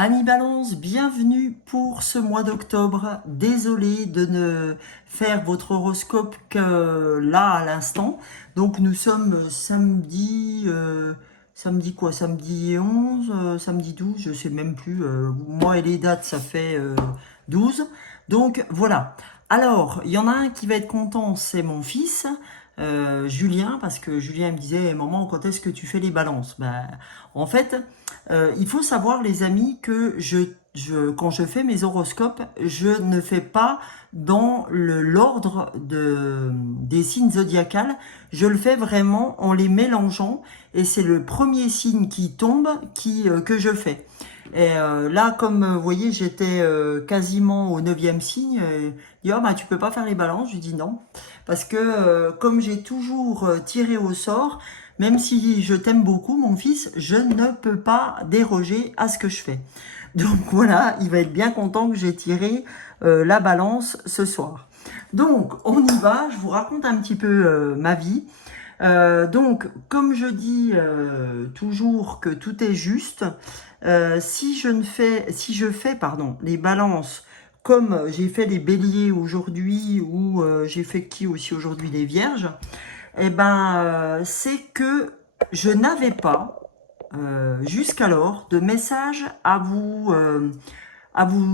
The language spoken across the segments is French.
Amis Balance, bienvenue pour ce mois d'octobre. Désolé de ne faire votre horoscope que là à l'instant. Donc nous sommes samedi, samedi quoi? Samedi 11, samedi 12, je sais même plus. Moi et les dates, ça fait 12. Donc voilà. Alors, il y en a un qui va être content, c'est mon fils. Julien, parce que Julien me disait, maman, quand est-ce que tu fais les balances? En fait, il faut savoir, les amis, que quand je fais mes horoscopes, je ne fais pas dans l'ordre des signes zodiacales. Je le fais vraiment en les mélangeant. Et c'est le premier signe qui tombe que je fais. Et là, comme vous voyez, j'étais quasiment au neuvième signe. Il dit, oh, bah, tu peux pas faire les balances. Je lui dis non. Parce que comme j'ai toujours tiré au sort, même si je t'aime beaucoup, mon fils, je ne peux pas déroger à ce que je fais. Donc voilà, il va être bien content que j'ai tiré la balance ce soir. Donc on y va, je vous raconte un petit peu ma vie. Donc comme je dis toujours que tout est juste, si je fais pardon, les balances comme j'ai fait les béliers aujourd'hui ou j'ai fait qui aussi aujourd'hui les vierges, eh ben, c'est que je n'avais pas jusqu'alors de message à vous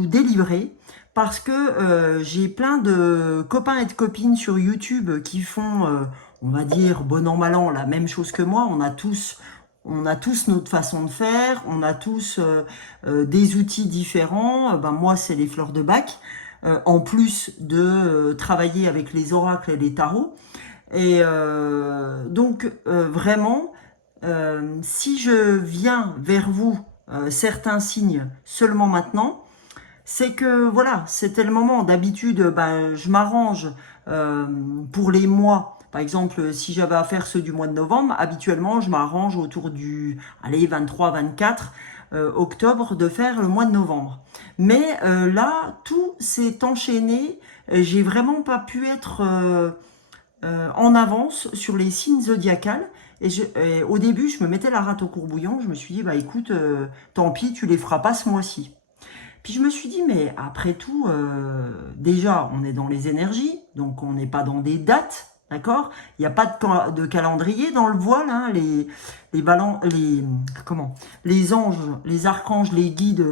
délivrer parce que j'ai plein de copains et de copines sur YouTube qui font, on va dire, bon an, mal an, la même chose que moi. On a tous notre façon de faire, on a tous des outils différents. Ben, moi, c'est les fleurs de bac, en plus de travailler avec les oracles et les tarots. Et donc, vraiment, si je viens vers vous, certains signes seulement maintenant, c'est que voilà, c'était le moment. D'habitude, ben, je m'arrange euh, pour les mois. Par exemple, si j'avais à faire ceux du mois de novembre, habituellement, je m'arrange autour du, allez, 23-24 octobre de faire le mois de novembre. Mais là, tout s'est enchaîné. J'ai vraiment pas pu être en avance sur les signes zodiacales. Et au début, je me mettais la rate au courbouillon. Je me suis dit, bah écoute, tant pis, tu les feras pas ce mois-ci. Puis je me suis dit, mais après tout, déjà, on est dans les énergies, donc on n'est pas dans des dates, d'accord? Il n'y a pas de calendrier dans le voile, hein, comment? Les anges, les archanges, les guides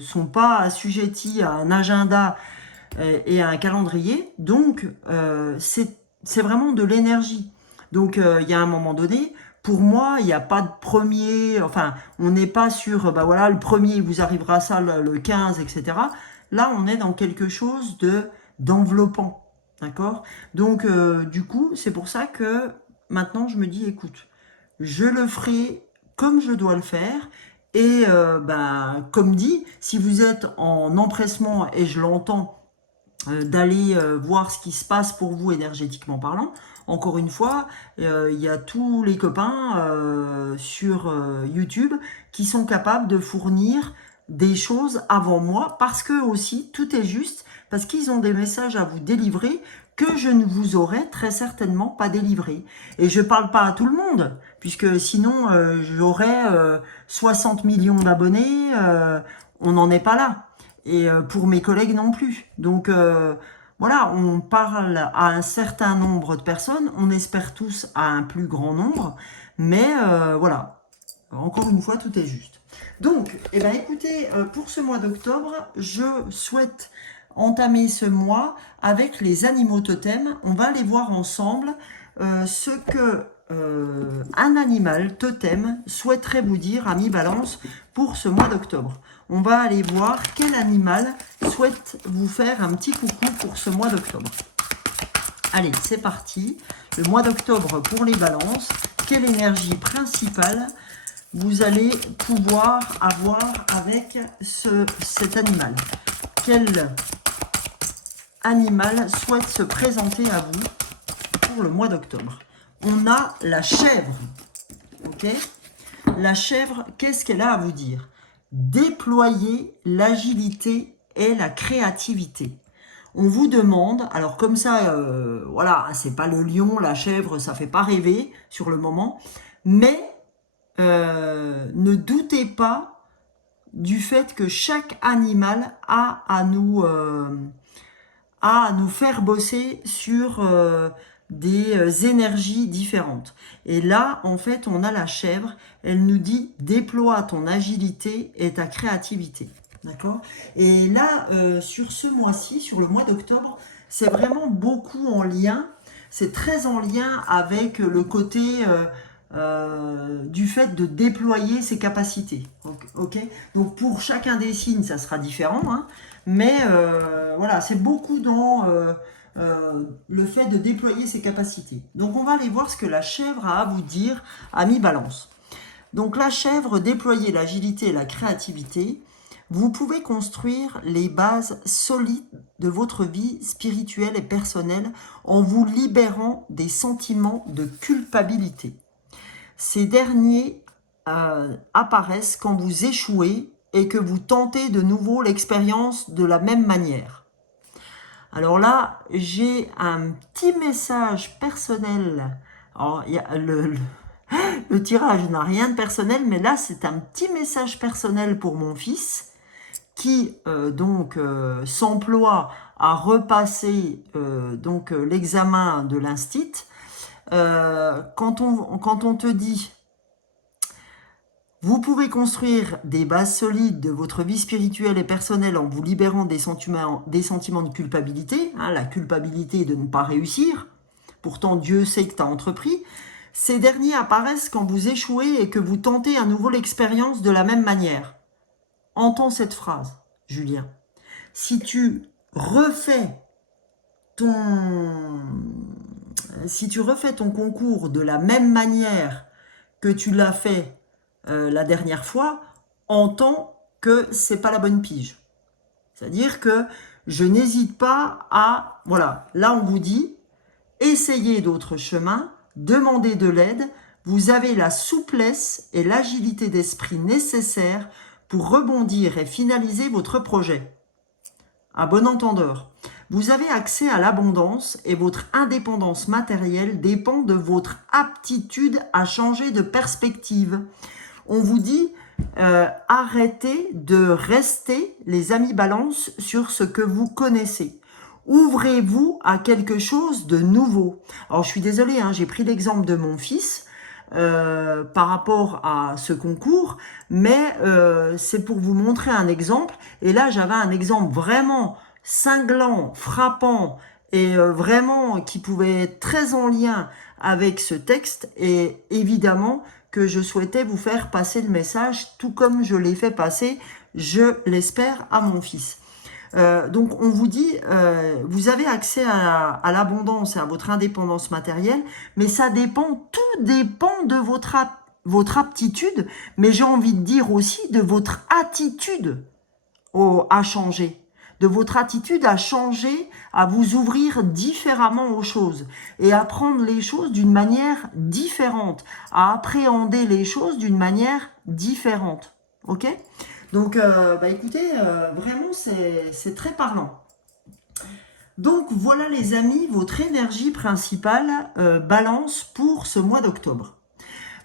sont pas assujettis à un agenda et à un calendrier, donc c'est vraiment de l'énergie. Donc il y a un moment donné, pour moi, il n'y a pas de premier, enfin, on n'est pas sur, bah voilà, le premier, il vous arrivera ça le 15, etc. Là, on est dans quelque chose d'enveloppant, d'accord? Donc, du coup, c'est pour ça que maintenant, je me dis, écoute, je le ferai comme je dois le faire. Et ben, comme dit, si vous êtes en empressement, et je l'entends, d'aller voir ce qui se passe pour vous énergétiquement parlant. Encore une fois, il y a tous les copains sur YouTube qui sont capables de fournir des choses avant moi parce que aussi tout est juste, parce qu'ils ont des messages à vous délivrer que je ne vous aurais très certainement pas délivré. Et je parle pas à tout le monde, puisque sinon j'aurais 60 millions d'abonnés, on n'en est pas là et pour mes collègues non plus. Donc voilà, on parle à un certain nombre de personnes, on espère tous à un plus grand nombre, mais voilà, encore une fois, tout est juste. Donc, eh ben, écoutez, pour ce mois d'octobre, je souhaite entamer ce mois avec les animaux totems. On va aller voir ensemble ce que un animal totem souhaiterait vous dire, ami Balance, pour ce mois d'octobre. On va aller voir quel animal souhaite vous faire un petit coucou pour ce mois d'octobre. Allez, c'est parti. Le mois d'octobre pour les balances. Quelle énergie principale vous allez pouvoir avoir avec cet animal? Quel animal souhaite se présenter à vous pour le mois d'octobre? On a la chèvre. Ok? La chèvre, qu'est-ce qu'elle a à vous dire? Déployer l'agilité et la créativité. On vous demande, alors comme ça, voilà, c'est pas le lion, la chèvre, ça fait pas rêver sur le moment, mais ne doutez pas du fait que chaque animal a à nous faire bosser sur des énergies différentes. Et là, en fait, on a la chèvre, elle nous dit « déploie ton agilité et ta créativité ». D'accord? Et là, sur ce mois-ci, sur le mois d'octobre, c'est vraiment beaucoup en lien, c'est très en lien avec le côté du fait de déployer ses capacités. Ok? Donc pour chacun des signes, ça sera différent, hein, mais voilà, c'est beaucoup dans le fait de déployer ses capacités. Donc on va aller voir ce que la chèvre a à vous dire, ami Balance. Donc la chèvre, déployer l'agilité et la créativité. Vous pouvez construire les bases solides de votre vie spirituelle et personnelle en vous libérant des sentiments de culpabilité. Ces derniers apparaissent quand vous échouez et que vous tentez de nouveau l'expérience de la même manière. Alors là, j'ai un petit message personnel. Alors, il y a le tirage n'a rien de personnel, mais là, c'est un petit message personnel pour mon fils qui s'emploie à repasser l'examen de l'instit. Quand on te dit vous pouvez construire des bases solides de votre vie spirituelle et personnelle en vous libérant des sentiments de culpabilité, hein, la culpabilité de ne pas réussir, pourtant Dieu sait que tu as entrepris, ces derniers apparaissent quand vous échouez et que vous tentez à nouveau l'expérience de la même manière. Entends cette phrase, Julien. Si tu refais ton concours de la même manière que tu l'as fait la dernière fois, entends que c'est pas la bonne pige. C'est-à-dire que je n'hésite pas à... Voilà, là on vous dit, essayez d'autres chemins, demandez de l'aide, vous avez la souplesse et l'agilité d'esprit nécessaires pour rebondir et finaliser votre projet. À bon entendeur, vous avez accès à l'abondance et votre indépendance matérielle dépend de votre aptitude à changer de perspective. On vous dit, arrêtez de rester, les amis Balance, sur ce que vous connaissez. Ouvrez-vous à quelque chose de nouveau. Alors, je suis désolée, hein, j'ai pris l'exemple de mon fils par rapport à ce concours, mais c'est pour vous montrer un exemple. Et là, j'avais un exemple vraiment cinglant, frappant, et vraiment qui pouvait être très en lien avec ce texte. Et évidemment que je souhaitais vous faire passer le message, tout comme je l'ai fait passer, je l'espère, à mon fils. Donc on vous dit, vous avez accès à l'abondance et à votre indépendance matérielle, mais ça dépend, tout dépend de votre aptitude, mais j'ai envie de dire aussi de votre attitude à changer, de votre attitude à changer, à vous ouvrir différemment aux choses et à prendre les choses d'une manière différente, à appréhender les choses d'une manière différente. Ok ? Donc, écoutez, vraiment, c'est très parlant. Donc, voilà les amis, votre énergie principale Balance pour ce mois d'octobre.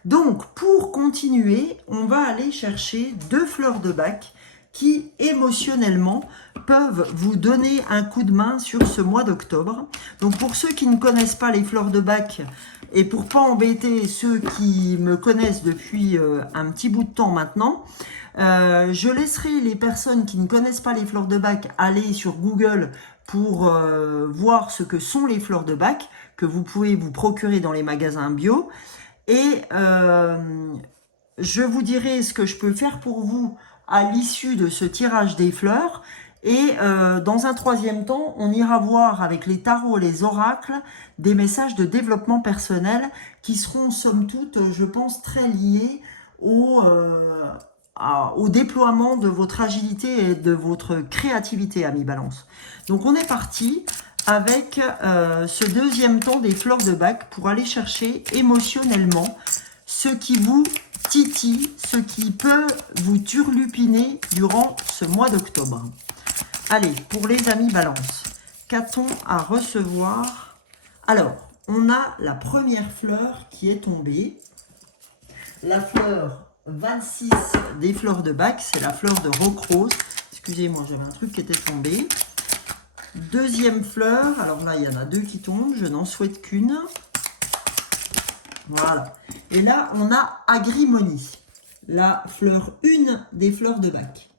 Donc, pour continuer, on va aller chercher 2 fleurs de bac qui, émotionnellement, peuvent vous donner un coup de main sur ce mois d'octobre. Donc, pour ceux qui ne connaissent pas les fleurs de bac, et pour pas embêter ceux qui me connaissent depuis un petit bout de temps maintenant, je laisserai les personnes qui ne connaissent pas les fleurs de bac aller sur Google pour voir ce que sont les fleurs de bac que vous pouvez vous procurer dans les magasins bio. Et je vous dirai ce que je peux faire pour vous à l'issue de ce tirage des fleurs. Et dans un troisième temps, on ira voir avec les tarots et les oracles des messages de développement personnel qui seront somme toute, je pense, très liés au déploiement de votre agilité et de votre créativité, amis Balance. Donc on est parti avec ce deuxième temps des fleurs de bac pour aller chercher émotionnellement ce qui vous titille, ce qui peut vous turlupiner durant ce mois d'octobre. Allez, pour les amis Balance, qu'a-t-on à recevoir? Alors, on a la première fleur qui est tombée. La fleur 26 des fleurs de bac, c'est la fleur de roc rose. Excusez-moi, j'avais un truc qui était tombé. Deuxième fleur, alors là, il y en a deux qui tombent, je n'en souhaite qu'une. Voilà. Et là, on a Agrimony, la fleur 1 des fleurs de bac.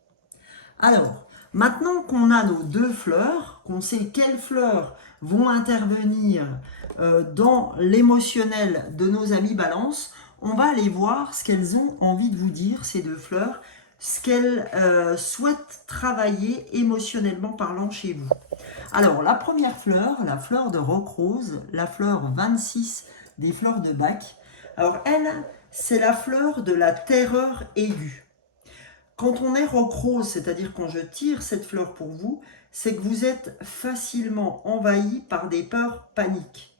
Alors, maintenant qu'on a nos deux fleurs, qu'on sait quelles fleurs vont intervenir dans l'émotionnel de nos amis Balance, on va aller voir ce qu'elles ont envie de vous dire, ces deux fleurs, ce qu'elles souhaitent travailler émotionnellement parlant chez vous. Alors, la première fleur, la fleur de roc rose, la fleur 26 des fleurs de bac. Alors, elle, c'est la fleur de la terreur aiguë. Quand on est roc rose, c'est-à-dire quand je tire cette fleur pour vous, c'est que vous êtes facilement envahi par des peurs paniques,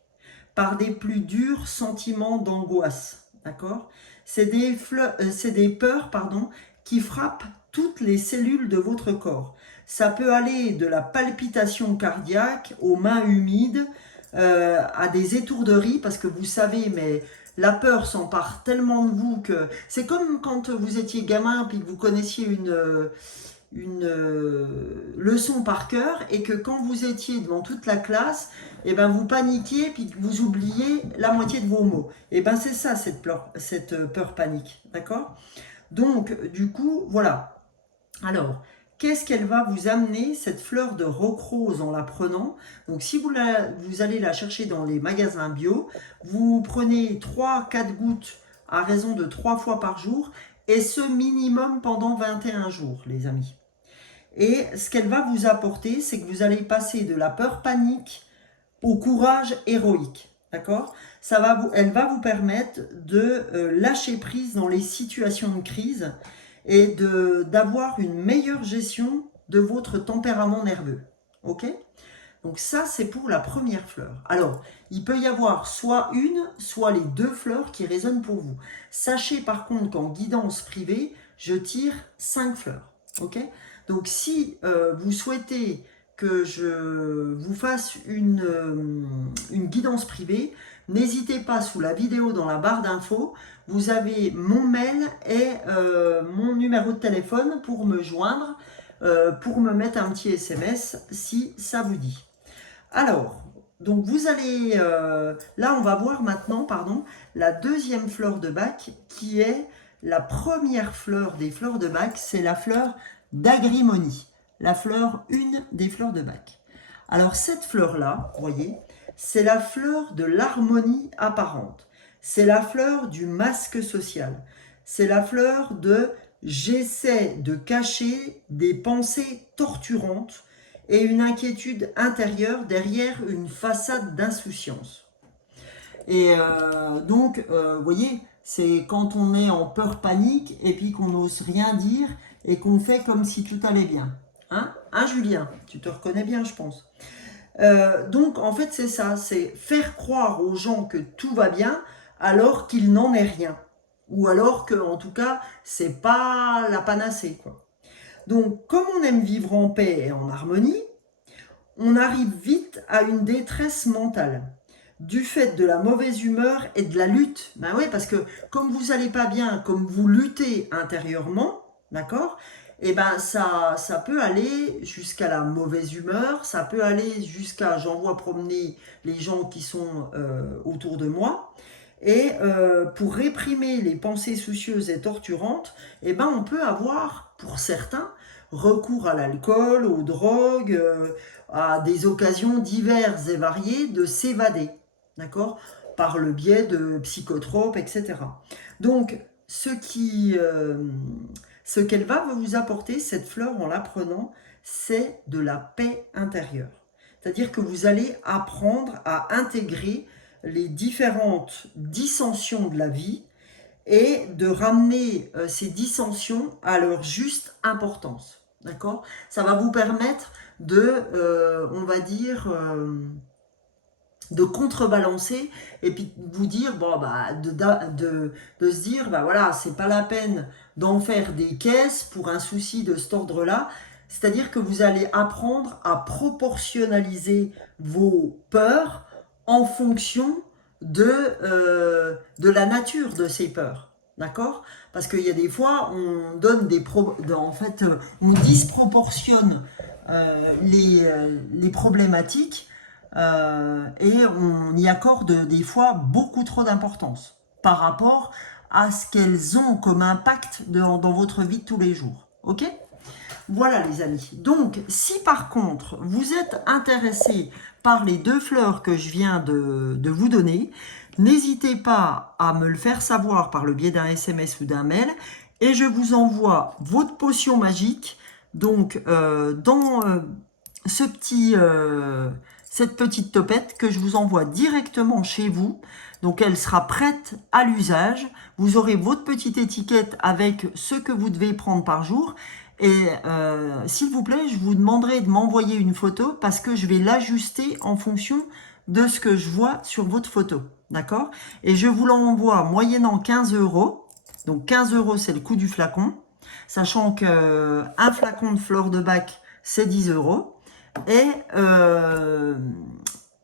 par des plus durs sentiments d'angoisse. D'accord ? C'est des peurs, qui frappent toutes les cellules de votre corps. Ça peut aller de la palpitation cardiaque aux mains humides, à des étourderies, parce que vous savez, mais la peur s'empare tellement de vous que c'est comme quand vous étiez gamin puis que vous connaissiez une leçon par cœur et que quand vous étiez devant toute la classe, et ben vous paniquiez puis que vous oubliez la moitié de vos mots. Et ben c'est ça cette peur panique, d'accord ? Donc du coup, voilà. Alors, qu'est-ce qu'elle va vous amener, cette fleur de roc rose, en la prenant? Donc, si vous allez la chercher dans les magasins bio, vous prenez 3-4 gouttes à raison de 3 fois par jour, et ce minimum pendant 21 jours, les amis. Et ce qu'elle va vous apporter, c'est que vous allez passer de la peur panique au courage héroïque. D'accord ? Elle va vous permettre de lâcher prise dans les situations de crise et d'avoir une meilleure gestion de votre tempérament nerveux. Ok ? Donc ça, c'est pour la première fleur. Alors, il peut y avoir soit une, soit les deux fleurs qui résonnent pour vous. Sachez par contre qu'en guidance privée, je tire 5 fleurs. Ok ? Donc si vous souhaitez que je vous fasse une guidance privée, n'hésitez pas, sous la vidéo dans la barre d'infos, vous avez mon mail et mon numéro de téléphone pour me joindre, pour me mettre un petit SMS si ça vous dit. Alors, donc vous allez, là on va voir maintenant, la deuxième fleur de bac qui est la première fleur des fleurs de bac, c'est la fleur d'Agrimony, la fleur 1 des fleurs de bac. Alors cette fleur-là, vous voyez, c'est la fleur de l'harmonie apparente. C'est la fleur du masque social. C'est la fleur de j'essaie de cacher des pensées torturantes et une inquiétude intérieure derrière une façade d'insouciance. Et donc, vous voyez, c'est quand on est en peur panique et puis qu'on n'ose rien dire et qu'on fait comme si tout allait bien. Hein, Julien, tu te reconnais bien, je pense. Donc, en fait, c'est ça, c'est faire croire aux gens que tout va bien alors qu'il n'en est rien. Ou alors que, en tout cas, c'est pas la panacée, quoi. Donc, comme on aime vivre en paix et en harmonie, on arrive vite à une détresse mentale du fait de la mauvaise humeur et de la lutte. Ben oui, parce que comme vous n'allez pas bien, comme vous luttez intérieurement, d'accord ? Et ben ça peut aller jusqu'à la mauvaise humeur, ça peut aller jusqu'à j'envoie promener les gens qui sont autour de moi. Et pour réprimer les pensées soucieuses et torturantes, eh ben on peut avoir, pour certains, recours à l'alcool, aux drogues, à des occasions diverses et variées de s'évader, d'accord ? Par le biais de psychotropes, etc. Donc, ce qu'elle va vous apporter, cette fleur, en la prenant, c'est de la paix intérieure. C'est-à-dire que vous allez apprendre à intégrer les différentes dissensions de la vie et de ramener ces dissensions à leur juste importance. D'accord ? Ça va vous permettre de, on va dire, de contrebalancer et puis vous dire, bon, bah, de se dire, bah voilà, c'est pas la peine d'en faire des caisses pour un souci de cet ordre-là. C'est-à-dire que vous allez apprendre à proportionnaliser vos peurs en fonction de la nature de ces peurs. D'accord? Parce qu'il y a des fois, on donne en fait, on disproportionne les problématiques et on y accorde des fois beaucoup trop d'importance par rapport à ce qu'elles ont comme impact dans votre vie de tous les jours. Ok? Voilà les amis. Donc, si par contre, vous êtes intéressé par les 2 fleurs que je viens de vous donner, n'hésitez pas à me le faire savoir par le biais d'un SMS ou d'un mail et je vous envoie votre potion magique. Donc, dans cette petite topette que je vous envoie directement chez vous. Donc, elle sera prête à l'usage. Vous aurez votre petite étiquette avec ce que vous devez prendre par jour. Et s'il vous plaît, je vous demanderai de m'envoyer une photo parce que je vais l'ajuster en fonction de ce que je vois sur votre photo. D'accord? Et je vous l'envoie moyennant 15 €. Donc 15 €, c'est le coût du flacon. Sachant qu'un flacon de fleurs de bac, c'est 10 €. Et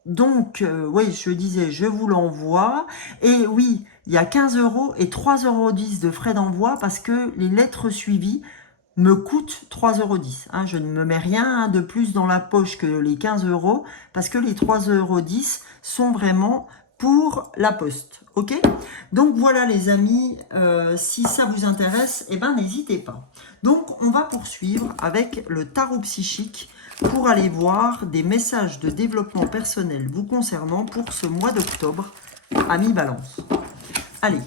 donc, oui, je disais, je vous l'envoie. Et oui, il y a 15 € et 3,10 € de frais d'envoi parce que les lettres suivies me coûtent 3,10 €. Hein, je ne me mets rien de plus dans la poche que les 15 € parce que les 3,10 € sont vraiment pour la poste. Ok? Donc voilà les amis, si ça vous intéresse, eh ben, n'hésitez pas. Donc on va poursuivre avec le tarot psychique pour aller voir des messages de développement personnel vous concernant pour ce mois d'octobre, amis Balance. Allez,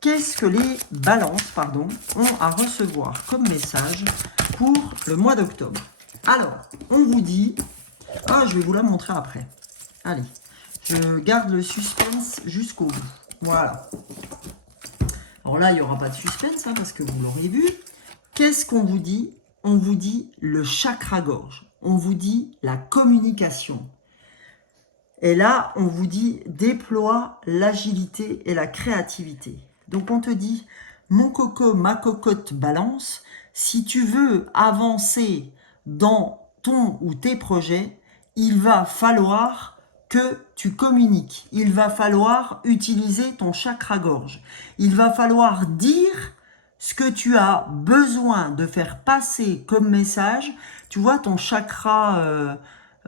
qu'est-ce que les balances, ont à recevoir comme message pour le mois d'octobre? Alors, on vous dit... Ah, je vais vous la montrer après. Allez, je garde le suspense jusqu'au bout. Voilà. Alors là, il n'y aura pas de suspense, hein, parce que vous l'aurez vu. Qu'est-ce qu'on vous dit? On vous dit le chakra-gorge. On vous dit la communication. Et là, on vous dit déploie l'agilité et la créativité. Donc, on te dit, mon coco, ma cocotte balance, si tu veux avancer dans ton ou tes projets, il va falloir que tu communiques. Il va falloir utiliser ton chakra-gorge. Il va falloir dire ce que tu as besoin de faire passer comme message. Tu vois, ton chakra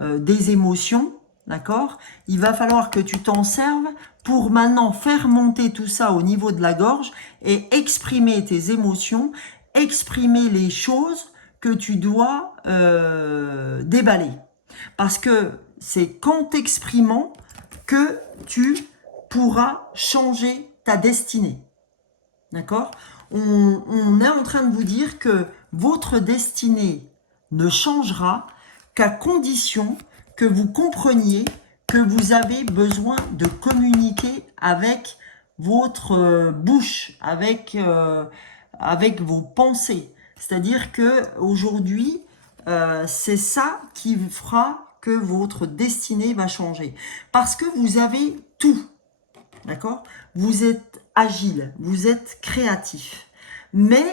des émotions, d'accord? Il va falloir que tu t'en serves pour maintenant faire monter tout ça au niveau de la gorge et exprimer tes émotions, exprimer les choses que tu dois déballer. Parce que c'est qu'en t'exprimant que tu pourras changer ta destinée. D'accord? On est en train de vous dire que votre destinée ne changera qu'à condition que vous compreniez que vous avez besoin de communiquer avec votre bouche, avec vos pensées. C'est-à-dire que aujourd'hui, c'est ça qui fera que votre destinée va changer. Parce que vous avez tout. D'accord? Vous êtes agile, vous êtes créatif. Mais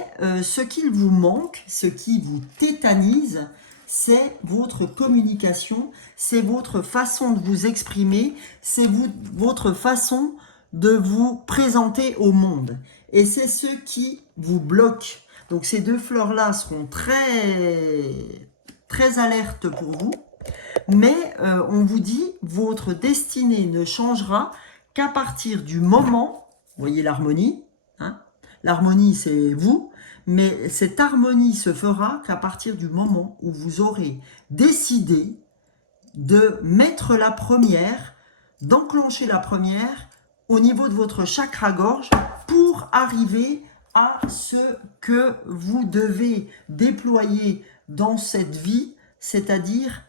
ce qu'il vous manque, ce qui vous tétanise, c'est votre communication, c'est votre façon de vous exprimer, c'est votre façon de vous présenter au monde. Et c'est ce qui vous bloque. Donc ces 2 fleurs-là seront très alertes pour vous. Mais on vous dit, votre destinée ne changera qu'à partir du moment, vous voyez l'harmonie, hein, l'harmonie c'est vous, mais cette harmonie se fera qu'à partir du moment où vous aurez décidé de mettre la première, d'enclencher la première au niveau de votre chakra-gorge pour arriver à ce que vous devez déployer dans cette vie, c'est-à-dire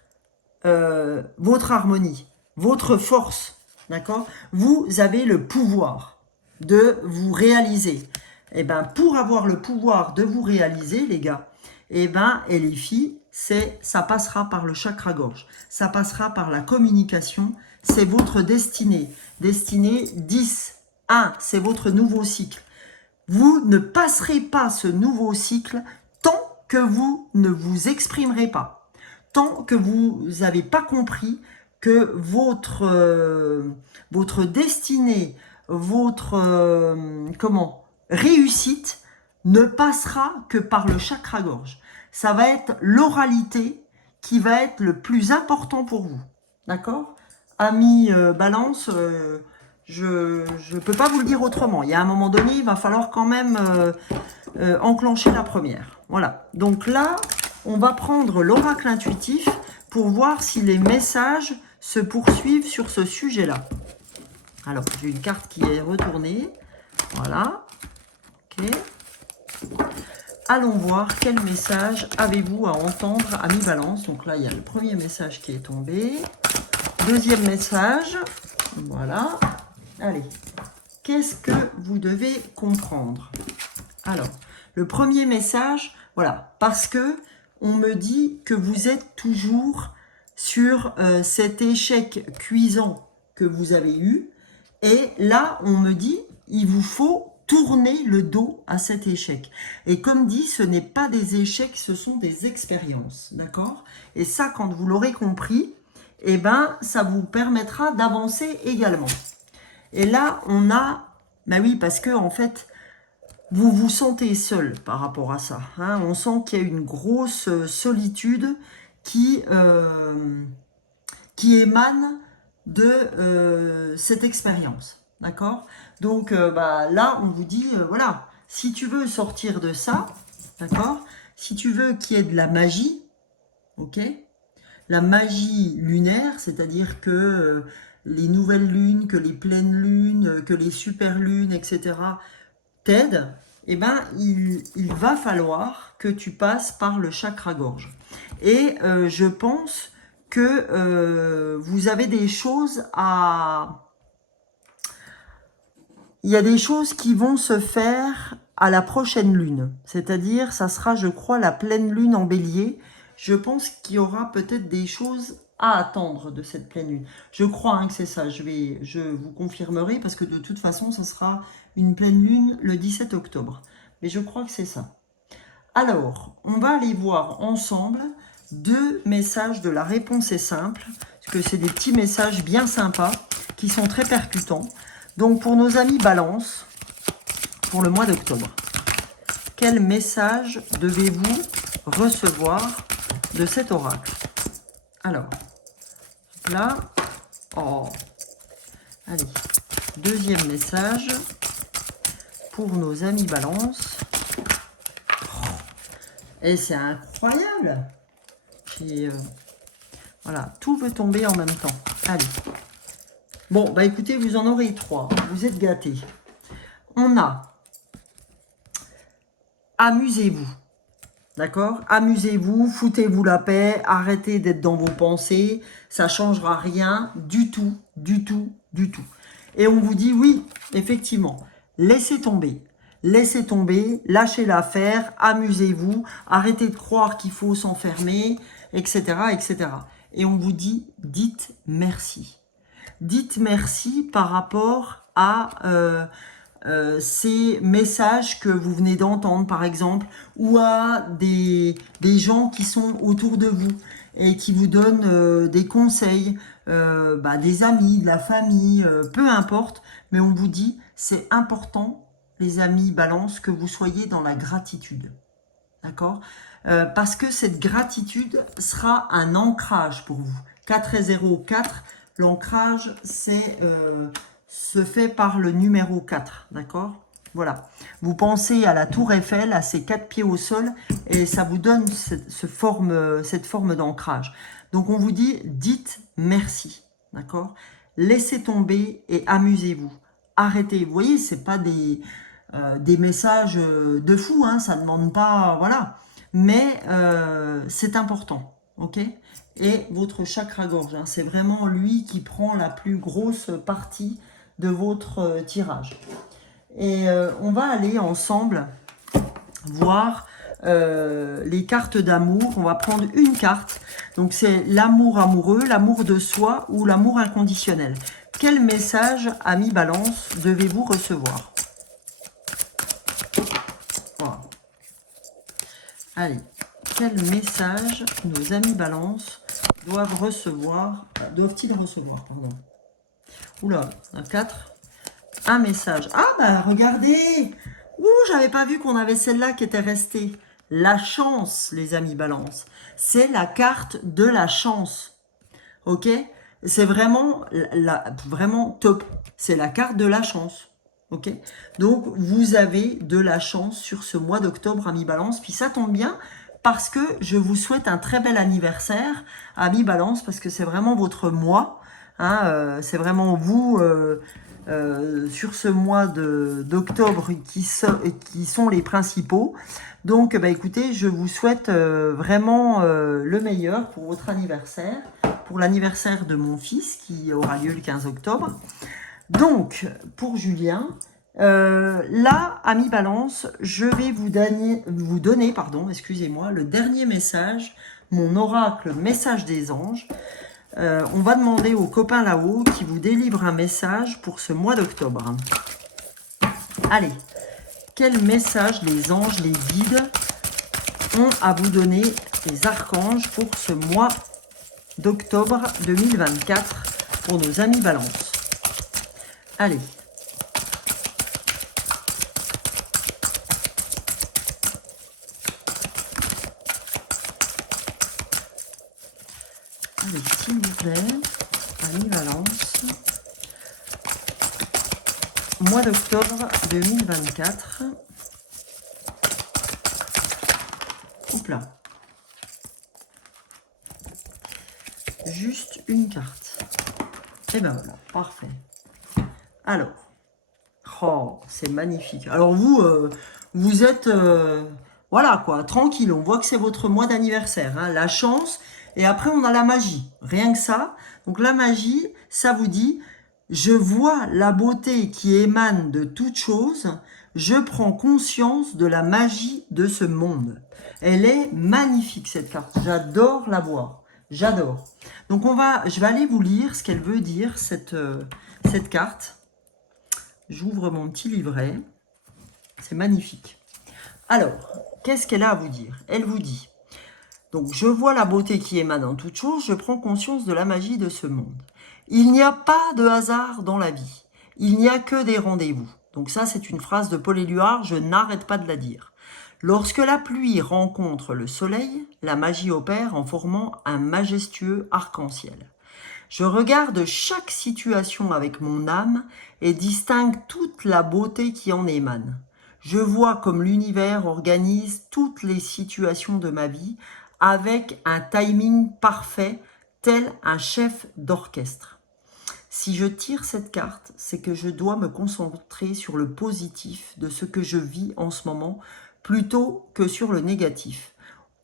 votre harmonie, votre force. D'accord? Vous avez le pouvoir de vous réaliser. Et bien, pour avoir le pouvoir de vous réaliser, les gars, et les filles, ça passera par le chakra-gorge. Ça passera par la communication. C'est votre destinée. Destinée 10. 1, c'est votre nouveau cycle. Vous ne passerez pas ce nouveau cycle tant que vous ne vous exprimerez pas. Tant que vous n'avez pas compris que votre destinée, votre réussite ne passera que par le chakra-gorge. Ça va être l'oralité qui va être le plus important pour vous. D'accord? Amis Balance, je ne peux pas vous le dire autrement. Il y a un moment donné, il va falloir quand même enclencher la première. Voilà. Donc là, on va prendre l'oracle intuitif pour voir si les messages se poursuivent sur ce sujet-là. Alors, j'ai une carte qui est retournée. Voilà. Ok. Allons voir quel message avez-vous à entendre, amis Balance. Donc là, il y a le premier message qui est tombé. Deuxième message. Voilà. Allez. Qu'est-ce que vous devez comprendre? Alors, le premier message, voilà. Parce que on me dit que vous êtes toujours sur cet échec cuisant que vous avez eu. Et là, on me dit, il vous faut tourner le dos à cet échec. Et comme dit, ce n'est pas des échecs, ce sont des expériences. D'accord? Et ça, quand vous l'aurez compris, eh ben, ça vous permettra d'avancer également. Et là, on a... Ben oui, parce que en fait, vous vous sentez seul par rapport à ça. Hein. On sent qu'il y a une grosse solitude qui émane de cette expérience. D'accord? Donc bah, là, on vous dit, voilà, si tu veux sortir de ça, d'accord? Si tu veux qu'il y ait de la magie, ok? La magie lunaire, c'est-à-dire que les nouvelles lunes, que les pleines lunes, que les super lunes, etc., t'aident, eh ben, il va falloir que tu passes par le chakra-gorge. Et je pense que vous avez des choses à... Il y a des choses qui vont se faire à la prochaine lune. C'est-à-dire, ça sera, je crois, la pleine lune en bélier. Je pense qu'il y aura peut-être des choses à attendre de cette pleine lune. Je crois hein, que c'est ça. Je vous confirmerai parce que de toute façon, ça sera une pleine lune le 17 octobre. Mais je crois que c'est ça. Alors, on va aller voir ensemble deux messages de la réponse est simple. Parce que c'est des petits messages bien sympas qui sont très percutants. Donc, pour nos amis Balance, pour le mois d'octobre, quel message devez-vous recevoir de cet oracle? Alors, là, oh, allez, deuxième message pour nos amis Balance. Et c'est incroyable. Voilà, tout veut tomber en même temps. Allez. Bon, bah écoutez, vous en aurez trois. Vous êtes gâtés. On a amusez-vous. D'accord? Amusez-vous, foutez-vous la paix, arrêtez d'être dans vos pensées. Ça ne changera rien du tout, du tout, du tout. Et on vous dit oui, effectivement, laissez tomber. Laissez tomber, lâchez l'affaire, amusez-vous, arrêtez de croire qu'il faut s'enfermer, etc., etc. Et on vous dit, dites merci. Dites merci par rapport à ces messages que vous venez d'entendre, par exemple, ou à des gens qui sont autour de vous et qui vous donnent des conseils, des amis, de la famille, peu importe, mais on vous dit, c'est important, les amis Balance, que vous soyez dans la gratitude. D'accord? Parce que cette gratitude sera un ancrage pour vous. 4 et 0, 4. L'ancrage, se fait par le numéro 4, d'accord? Voilà. Vous pensez à la tour Eiffel, à ces 4 pieds au sol, et ça vous donne cette forme d'ancrage. Donc, on vous dit, dites merci, d'accord? Laissez tomber et amusez-vous. Arrêtez. Vous voyez, ce n'est pas des messages de fou, hein, ça ne demande pas... Voilà. Mais c'est important, ok? Et votre chakra-gorge, hein, c'est vraiment lui qui prend la plus grosse partie de votre tirage. Et on va aller ensemble voir les cartes d'amour. On va prendre une carte. Donc c'est l'amour amoureux, l'amour de soi ou l'amour inconditionnel. Quel message, amis Balance, devez-vous recevoir? Voilà. Allez, quel message nos amis Balance doivent-ils recevoir, pardon. Oula, un 4. un message. Ah bah regardez. Ouh, j'avais pas vu qu'on avait celle-là qui était restée. La chance, les amis balance. C'est la carte de la chance. Ok? C'est vraiment, vraiment top. C'est la carte de la chance. Ok? Donc, vous avez de la chance sur ce mois d'octobre, amis balance. Puis ça tombe bien parce que je vous souhaite un très bel anniversaire, amis balance, parce que c'est vraiment votre mois. Hein, c'est vraiment vous, sur ce mois d'octobre qui sont les principaux. Donc, bah, écoutez, je vous souhaite vraiment le meilleur pour votre anniversaire, pour l'anniversaire de mon fils qui aura lieu le 15 octobre. Donc, pour Julien, là, ami Balance, je vais vous donner, pardon, excusez-moi, le dernier message, mon oracle message des anges. On va demander aux copains là-haut qui vous délivrent un message pour ce mois d'octobre. Allez, quel message les anges, les guides ont à vous donner, les archanges, pour ce mois d'octobre 2024 pour nos amis Balance. Allez. Allez, s'il vous plaît, amis Balance. Mois d'octobre 2024. Oups là. Juste une carte. Et ben voilà, parfait. Alors, oh, c'est magnifique. Alors vous, vous êtes, voilà quoi, tranquille. On voit que c'est votre mois d'anniversaire, hein, la chance. Et après, on a la magie. Rien que ça. Donc la magie, ça vous dit, je vois la beauté qui émane de toute chose. Je prends conscience de la magie de ce monde. Elle est magnifique cette carte. J'adore la voir. J'adore. Donc je vais aller vous lire ce qu'elle veut dire, cette carte. J'ouvre mon petit livret. C'est magnifique. Alors, qu'est-ce qu'elle a à vous dire? Elle vous dit, donc je vois la beauté qui émane en toute chose, je prends conscience de la magie de ce monde. Il n'y a pas de hasard dans la vie. Il n'y a que des rendez-vous. Donc ça, c'est une phrase de Paul Éluard, je n'arrête pas de la dire. Lorsque la pluie rencontre le soleil, la magie opère en formant un majestueux arc-en-ciel. Je regarde chaque situation avec mon âme et distingue toute la beauté qui en émane. Je vois comme l'univers organise toutes les situations de ma vie avec un timing parfait, tel un chef d'orchestre. Si je tire cette carte, c'est que je dois me concentrer sur le positif de ce que je vis en ce moment, plutôt que sur le négatif.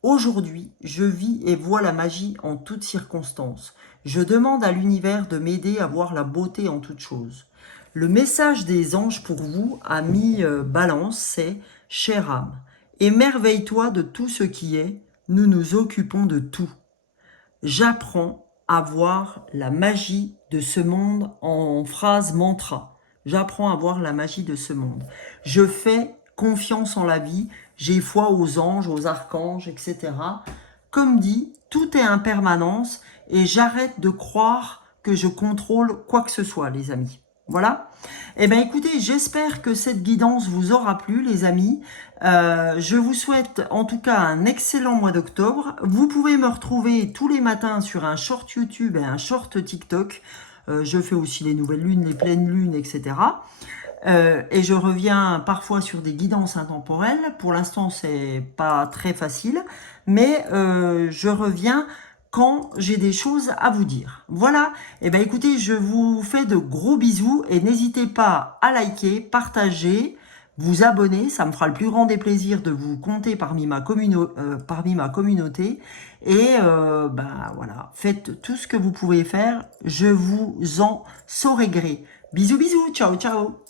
Aujourd'hui, je vis et vois la magie en toutes circonstances. Je demande à l'univers de m'aider à voir la beauté en toutes choses. Le message des anges pour vous, amis Balance, c'est « Chère âme, émerveille-toi de tout ce qui est, nous nous occupons de tout. J'apprends à voir la magie de ce monde en phrase mantra. J'apprends à voir la magie de ce monde. Je fais confiance en la vie, j'ai foi aux anges, aux archanges, etc. Comme dit, tout est impermanence et j'arrête de croire que je contrôle quoi que ce soit, les amis. Voilà. Eh bien, écoutez, j'espère que cette guidance vous aura plu, les amis. Je vous souhaite en tout cas un excellent mois d'octobre. Vous pouvez me retrouver tous les matins sur un short YouTube et un short TikTok. Je fais aussi les nouvelles lunes, les pleines lunes, etc. Et je reviens parfois sur des guidances intemporelles. Pour l'instant, c'est pas très facile, mais je reviens quand j'ai des choses à vous dire. Voilà, et ben écoutez, je vous fais de gros bisous et n'hésitez pas à liker, partager, vous abonner, ça me fera le plus grand des plaisirs de vous compter parmi ma communauté. Et ben voilà, faites tout ce que vous pouvez faire, je vous en saurai gré. Bisous bisous, ciao ciao.